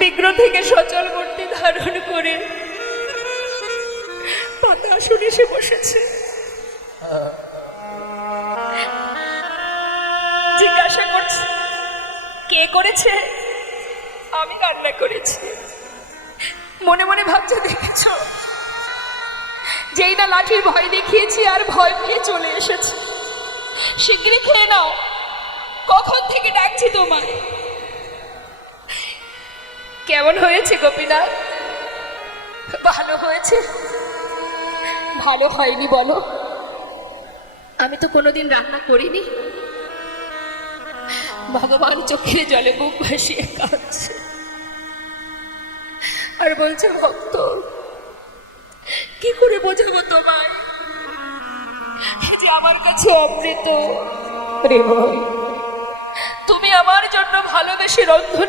বিগ্রহ থেকে সচল মূর্তি ধারণ করে পাতা আসনে এসে বসেছে। জিজ্ঞাসা করছে কে করেছে? আমি রান্না করেছি। মনে মনে ভাবছে দেখেছ, যেই না লাঠির ভয় দেখিয়েছি আর ভয় পেয়ে চলে এসেছে। শিগগিরই খেয়ে নাও, কখন থেকে ডাকছি তোমায়। কেমন হয়েছে গোপীনাথ? ভালো হয়েছে? ভালো হয়নি বলো? আমি তো কোনোদিন রান্না করিনি। ভগবান চোখের জলে বুক ভাসিয়ে কাঁদছে আর বলছে, ভক্ত কি করে বোঝাবো তোমায় যে আমার কাছে অমৃত। তুমি আমার জন্য ভালোবেসে রন্ধন